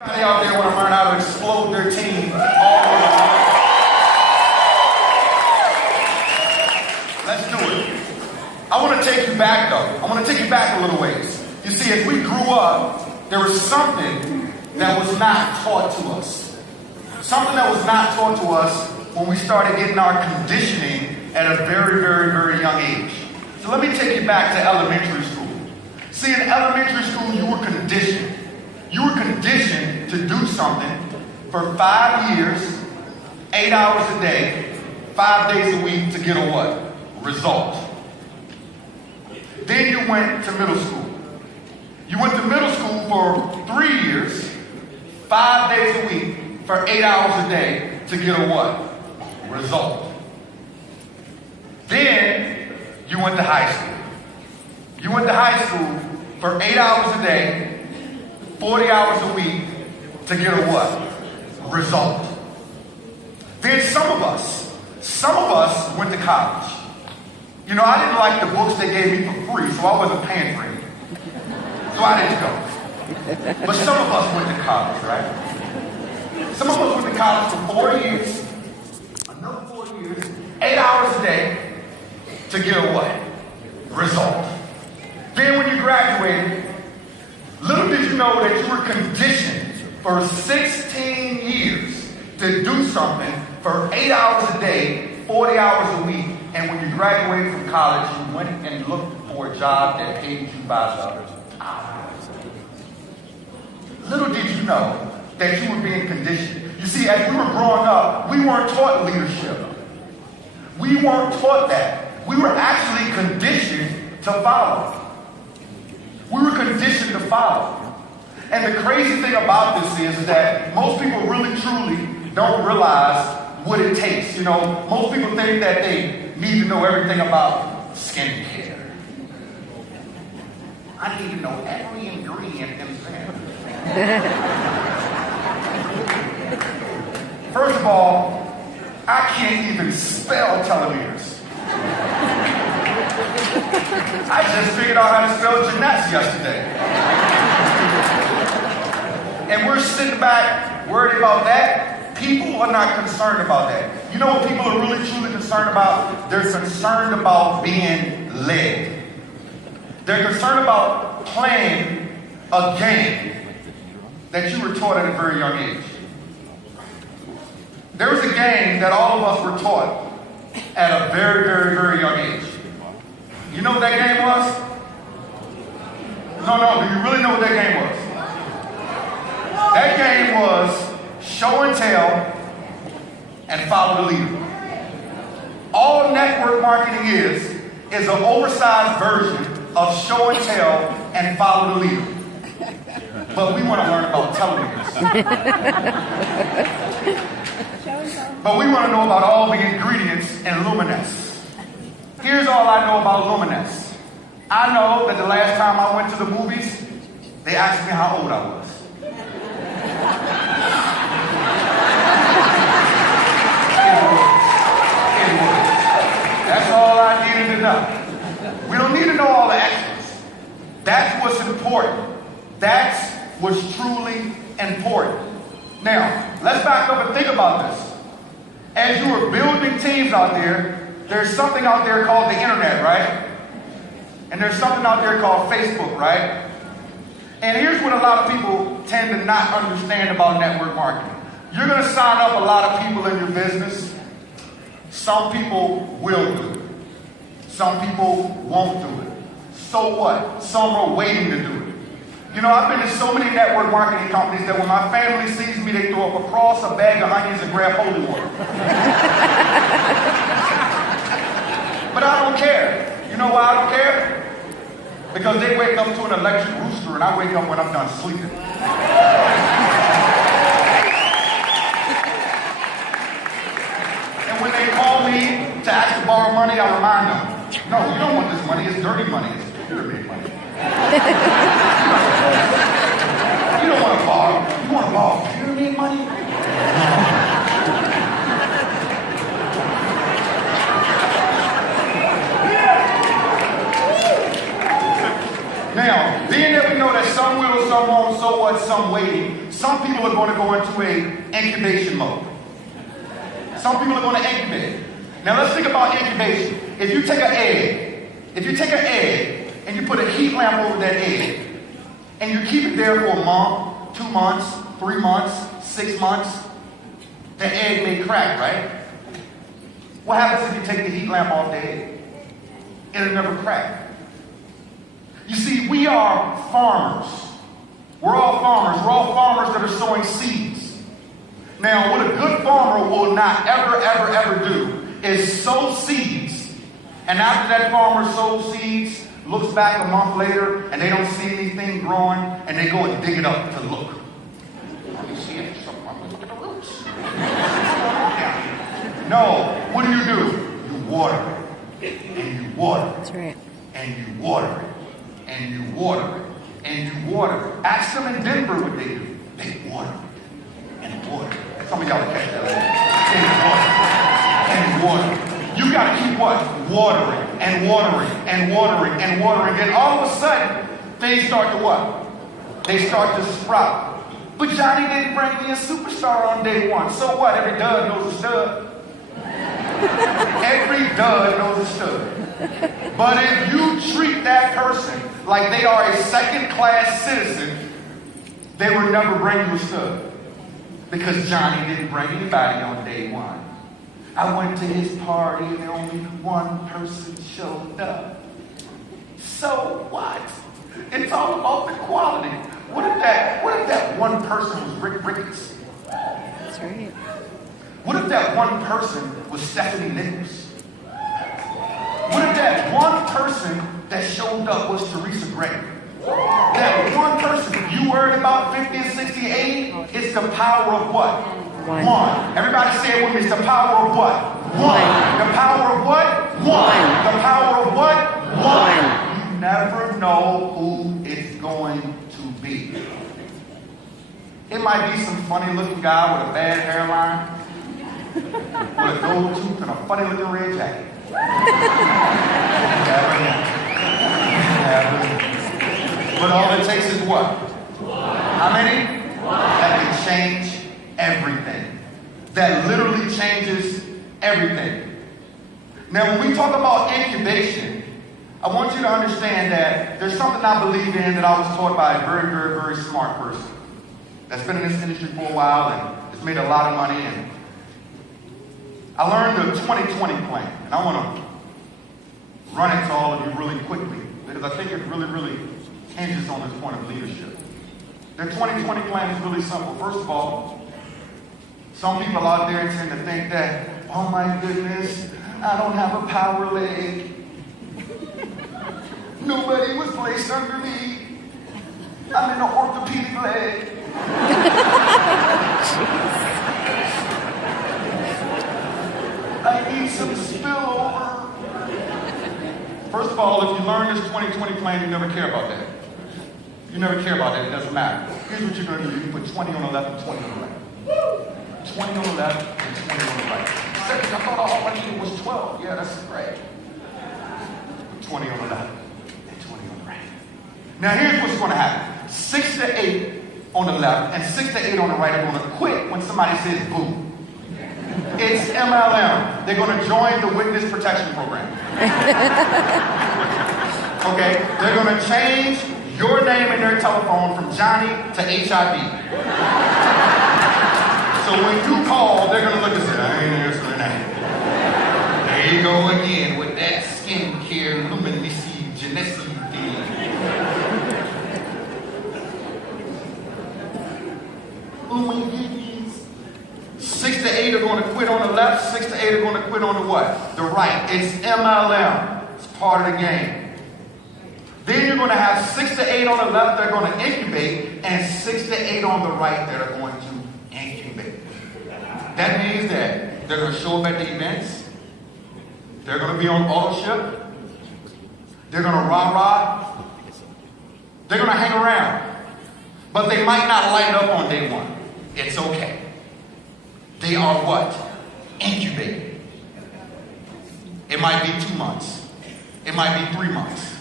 Anybody out there want to learn how to explode their team? Let's do it. I want to take you back though. I want to take you back a little ways. You see, as we grew up, there was something that was not taught to us. Something that was not taught to us when we started getting our conditioning at a very, very, very young age. So let me take you back to elementary school. See, in elementary school, you were conditioned. You were conditioned to do something for 5 years, 8 hours a day, 5 days a week to get a what? Result. Then you went to middle school. You went to middle school for 3 years, 5 days a week, for 8 hours a day to get a what? Result. Then you went to high school. You went to high school for 8 hours a day, 40 hours a week to get a what? Result. Then some of us went to college. You know, I didn't like the books they gave me for free, so I wasn't paying for it. So I didn't go. But some of us went to college, right? Some of us went to college for 4 years, another 4 years, 8 hours a day to get a what? Result. Then when you graduated, little did you know that you were conditioned for 16 years to do something for 8 hours a day, 40 hours a week, and when you graduated from college, you went and looked for a job that paid you by the hour. Little did you know that you were being conditioned. You see, as we were growing up, we weren't taught leadership. We weren't taught that. We were actually conditioned to follow. We were conditioned to follow. And the crazy thing about this is that most people really, truly don't realize what it takes. You know, most people think that they need to know everything about skincare. I need to know every ingredient in there. First of all, I can't even spell telomeres. I just figured out how to spell Jeunesse yesterday. And we're sitting back worried about that. People are not concerned about that. You know what people are really truly concerned about? They're concerned about being led. They're concerned about playing a game that you were taught at a very young age. There was a game that all of us were taught at a very, very, very young age. You know what that game was? No, do you really know what that game was? That game was show and tell and follow the leader. All network marketing is an oversized version of show and tell and follow the leader. But we want to learn about telomeres. But we want to know about all the ingredients in luminance. Here's all I know about luminance. I know that the last time I went to the movies, they asked me how old I was. It was. That's all I needed to know. We don't need to know all the extras. That's what's important. That's what's truly important. Now, let's back up and think about this. As you are building teams out there, there's something out there called the internet, right? And there's something out there called Facebook, right? And here's what a lot of people tend to not understand about network marketing. You're going to sign up a lot of people in your business. Some people will do it. Some people won't do it. So what? Some are waiting to do it. You know, I've been to so many network marketing companies that when my family sees me, they throw up a cross, a bag of onions, and grab holy water. But I don't care. You know why I don't care? Because they wake up to an electric rooster and I wake up when I'm done sleeping. And when they call me to ask to borrow money, I remind them, no, you don't want this money, it's dirty money, it's pyramid money. You don't want to borrow, you want to borrow pyramid money? Now, being that we know that some will, some won't, so what, some waiting, Some people are going to go into a incubation mode. Some people are going to incubate. Now let's think about incubation. If you take an egg and you put a heat lamp over that egg and you keep it there for a month, 2 months, 3 months, 6 months, the egg may crack, right? What happens if you take the heat lamp off the egg? It'll never crack. You see, we are farmers. We're all farmers. We're all farmers that are sowing seeds. Now, what a good farmer will not ever do is sow seeds, and after that farmer sows seeds, looks back a month later, and they don't see anything growing, and they go and dig it up to look. You see it? Look at the roots. No, what do? You water it, and you water it. That's right. And you water it, and you water it, and you water it. Ask them in Denver what they do. They water it, and water it. Some of y'all catch that later. And water. You got to keep what? Watering, and watering, and watering, and watering. And all of a sudden, they start to what? They start to sprout. But Johnny didn't bring me a superstar on day one. So what? Every dud knows a stud. Every dud knows a stud. But if you treat that person like they are a second-class citizen, they will never bring you a stud. Because Johnny didn't bring anybody on day one. I went to his party and only one person showed up. So what? It's all about the quality. What if that one person was Rick Ricketts? That's right. What if that one person was Stephanie Nichols? What if that one person that showed up was Teresa Gray? That one person, you worried about 50, 60, 80? It's the power of what? One. Everybody say it with me. It's the power of what? One. The power of what? One. The power of what? One. You never know who it's going to be. It might be some funny looking guy with a bad hairline, with a gold tooth and a funny looking red jacket. But all it takes is what? How many? That can change everything. That literally changes everything. Now, when we talk about incubation, I want you to understand that there's something I believe in that I was taught by a very, very, very smart person that's been in this industry for a while and has made a lot of money. And I learned the 2020 plan, and I want to run it to all of you really quickly because I think it really, really hinges on this point of leadership. The 2020 plan is really simple. First of all, some people out there tend to think that, oh my goodness, I don't have a power leg. Nobody was placed under me. I'm in an orthopedic leg. I need some spillover. First of all, if you learn this 2020 plan, you never care about that. You never care about that. It doesn't matter. Here's what you're going to do. You put 20 on the left and 20 on the right. 20 on the left and 20 on the right. Cedrick, I thought all I needed was 12. Yeah, that's great. Put 20 on the left and 20 on the right. Now here's what's going to happen. 6 to 8 on the left and 6 to 8 on the right are going to quit when somebody says boom. It's MLM. They're going to join the Witness Protection Program. Okay? They're going to change your name in their telephone from Johnny to HIV. So when you call, they're going to look and say, I ain't answering that. There you go again with that skincare luminescent Jeunesse thing. Oh my goodness. 6 to 8 are going to quit on the left, 6 to 8 are going to quit on the what? The right. It's MLM. It's part of the game. Then you're going to have 6 to 8 on the left that are going to incubate, and 6 to 8 on the right that are going to incubate. That means that they're going to show up at the events. They're going to be on auto ship. They're going to rah-rah. They're going to hang around. But they might not light up on day one. It's okay. They are what? Incubating. It might be 2 months. It might be 3 months.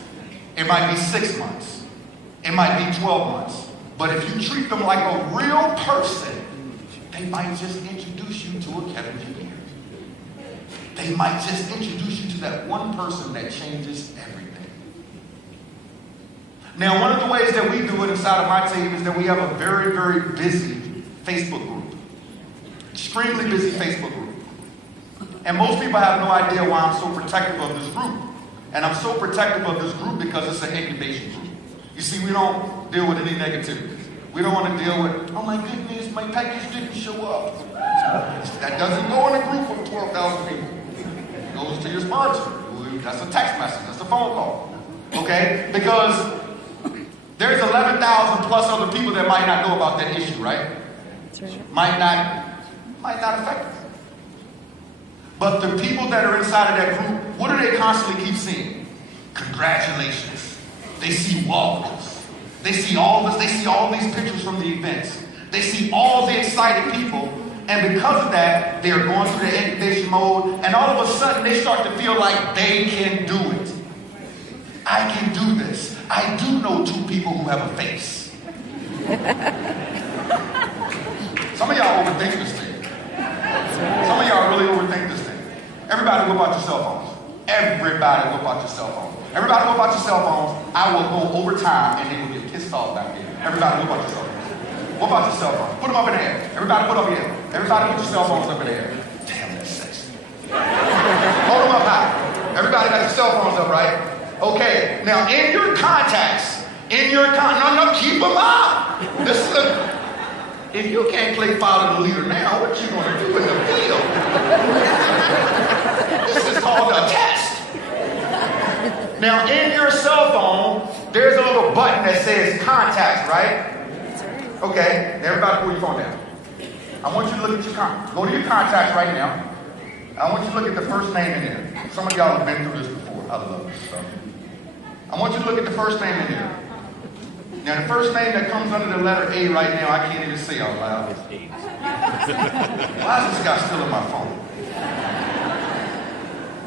It might be 6 months. It might be 12 months. But if you treat them like a real person, they might just introduce you to a Kevin Jr. They might just introduce you to that one person that changes everything. Now, one of the ways that we do it inside of my team is that we have a very, very busy Facebook group. Extremely busy Facebook group. And most people have no idea why I'm so protective of this group. And I'm so protective of this group because it's an incubation group. You see, we don't deal with any negativity. We don't want to deal with, oh my goodness, my package didn't show up. That doesn't go in a group of 12,000 people. It goes to your sponsor. That's a text message. That's a phone call. Okay? Because there's 11,000 plus other people that might not know about that issue, right? That's right. Might not affect them. But the people that are inside of that group, what do they constantly keep seeing? Congratulations. They see walls. They see all this. They see all these pictures from the events. They see all the excited people. And because of that, they're going through the incubation mode. And all of a sudden, they start to feel like they can do it. I can do this. I do know two people who have a face. Some of y'all overthink this thing. Some of y'all really overthink this thing. Everybody whip out your cell phones. Everybody whip out your cell phones. Everybody whip out your cell phones. I will go over time and they will get pissed off back there. Everybody whip out your cell phones. Whip out your cell phones. Put them up in the air. Everybody put up in the air. Everybody put your cell phones up in the air. Damn, that's sexy. Hold them up high. Everybody got your cell phones up, right? Okay, now in your contacts, no, keep them up. This is if you can't play follow the leader now, what you gonna do in the field? This is called a test. Now in your cell phone, there's a little button that says contacts, right? Okay, everybody pull your phone down. I want you to look at your go to your contacts right now. I want you to look at the first name in there. Some of y'all have been through this before. I love this stuff. I want you to look at the first name in here. Now, the first name that comes under the letter A right now, I can't even say out loud. Why is this guy still in my phone?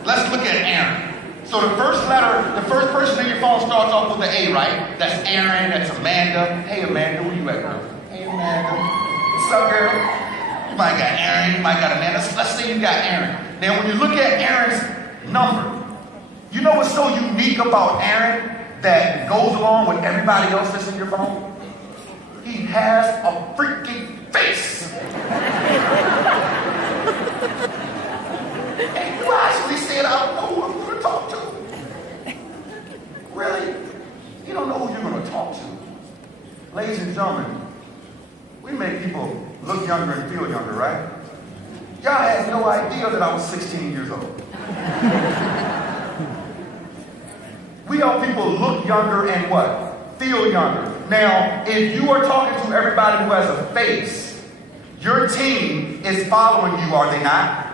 Let's look at Aaron. So the first letter, the first person in your phone starts off with the A, right? That's Aaron, that's Amanda. Hey, Amanda, where you at, girl? Hey, Amanda. What's up, girl? You might got Aaron, you might got Amanda. Let's say you got Aaron. Now, when you look at Aaron's number, you know what's so unique about Aaron that goes along with everybody else that's in your phone? He has a freaking face. And you actually said, I don't know who I'm going to talk to. Really? You don't know who you're going to talk to. Ladies and gentlemen, we make people look younger and feel younger, right? Y'all had no idea that I was 16 years old. We help people look younger and what? Feel younger. Now, if you are talking to everybody who has a face, your team is following you, are they not?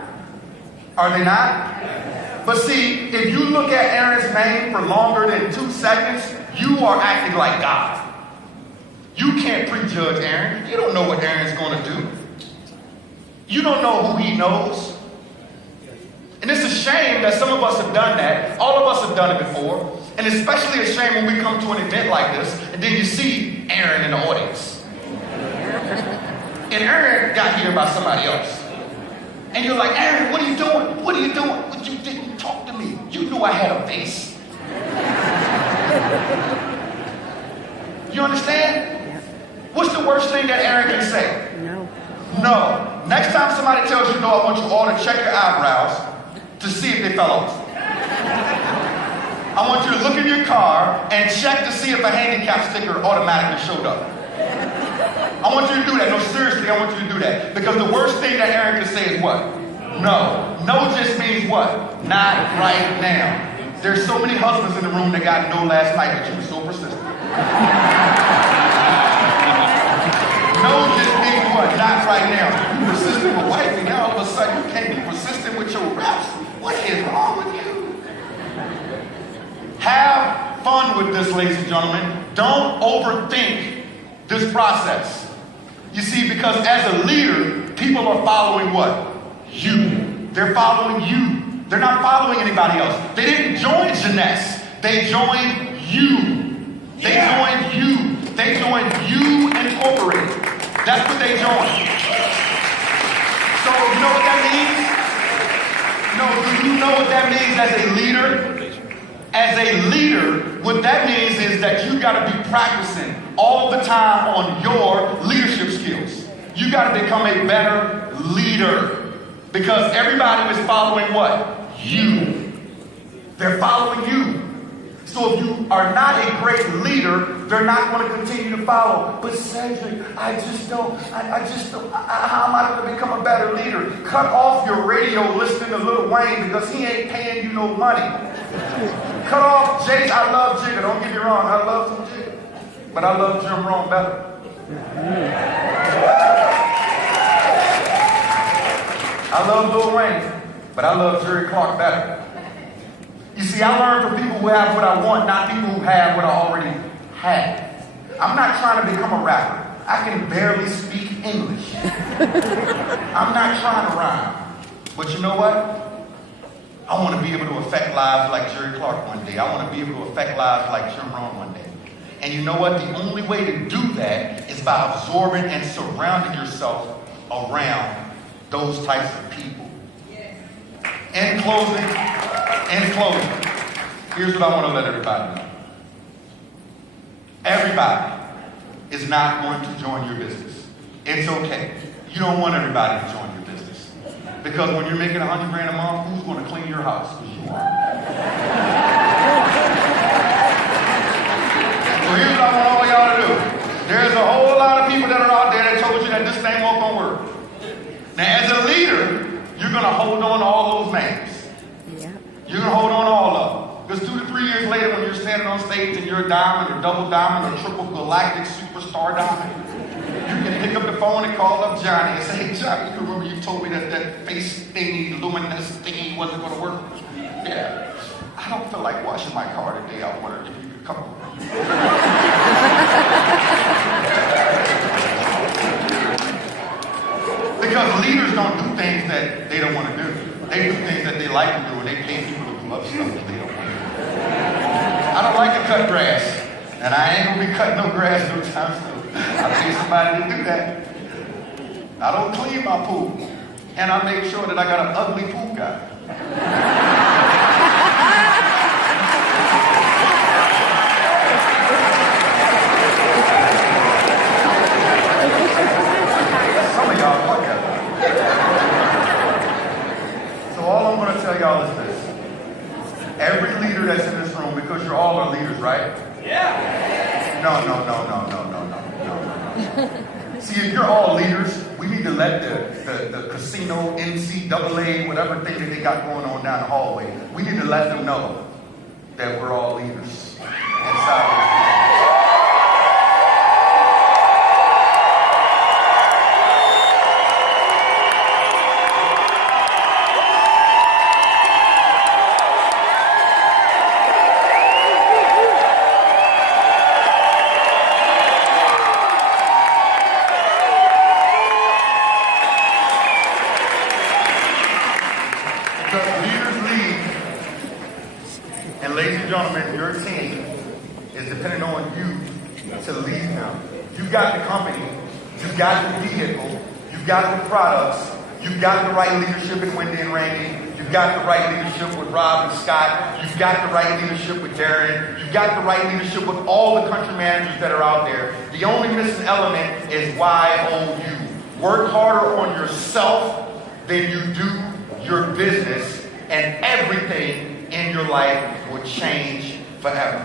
Are they not? But see, if you look at Aaron's name for longer than 2 seconds, you are acting like God. You can't prejudge Aaron. You don't know what Aaron's going to do. You don't know who he knows. And it's a shame that some of us have done that. All of us have done it before. And especially a shame when we come to an event like this, and then you see Aaron in the audience. And Aaron got here by somebody else. And you're like, Aaron, what are you doing? What are you doing? But you didn't talk to me. You knew I had a face. You understand? What's the worst thing that Aaron can say? No. Next time somebody tells you no, I want you all to check your eyebrows to see if they fell off. I want you to look in your car and check to see if a handicap sticker automatically showed up. I want you to do that. No, seriously, I want you to do that. Because the worst thing that Aaron can say is what? No. No just means what? Not right now. There's so many husbands in the room that got no last night, but you were so persistent. No just means what? Not right now. You persistent with wifey, now all of a sudden you can't be persistent with your reps. What is wrong with you? Have fun with this, ladies and gentlemen. Don't overthink this process. You see, because as a leader, people are following what? You. They're following you. They're not following anybody else. They didn't join Jeunesse. They joined you. They joined you. They joined You Incorporated. That's what they joined. So you know what that means? No, do you know what that means as a leader? As a leader, what that means is that you got to be practicing all the time on your leadership skills. You got to become a better leader because everybody is following what? You. They're following you. So if you are not a great leader, they're not going to continue to follow. But Cedrick, I just don't, how am I going to become a better leader? Cut off your radio listening to Lil Wayne because he ain't paying you no money. Cut off Jay. I love Jigga, don't get me wrong. I love some Jigga. But I love Jim Rome better. I love Lil Wayne, but I love Jerry Clark better. You see, I learned from people who have what I want, not people who have what I already have. I'm not trying to become a rapper. I can barely speak English. I'm not trying to rhyme. But you know what? I want to be able to affect lives like Jerry Clark one day. I want to be able to affect lives like Jim Rohn one day. And you know what? The only way to do that is by absorbing and surrounding yourself around those types of people. In closing, here's what I want to let everybody know. Everybody is not going to join your business. It's okay. You don't want everybody to join your business. Because when you're making $100 grand a month, who's going to clean your house? Because you are. So here's what I want all y'all to do. There's a whole lot of people that are out there that told you that this thing won't gonna work. Now, as a leader, you're going to hold on to all those names. Yeah. You're going to hold on to all of them. Because 2 to 3 years later, when you're standing on stage and you're a diamond or double diamond or triple galactic superstar diamond, you can pick up the phone and call up Johnny and say, hey, Johnny, you remember you told me that that face thingy, luminous thingy wasn't going to work? Yeah. I don't feel like washing my car today. I wondered if you could come over. Because leaders don't do things that they don't want to do. They do things that they like to do, and they pay people to do other stuff that they don't want to do. I don't like to cut grass, and I ain't going to be cutting no grass no time soon. I pay somebody to do that. I don't clean my pool, and I make sure that I got an ugly pool guy. Some of y'all fuck that. So all I'm going to tell y'all is this. Every leader that's in this room, because you're all our leaders, right? Yeah. No. See, if you're all leaders, we need to let the casino, NCAA, whatever thing that they got going on down the hallway, we need to let them know that we're all leaders inside this. Ladies and gentlemen, your team is depending on you to lead them. You've got the company, you've got the vehicle, you've got the products, you've got the right leadership in Wendy and Randy, you've got the right leadership with Rob and Scott, you've got the right leadership with Darren, you've got the right leadership with all the country managers that are out there. The only missing element is YOU. Work harder on yourself than you do your business, and everything in your life will change forever.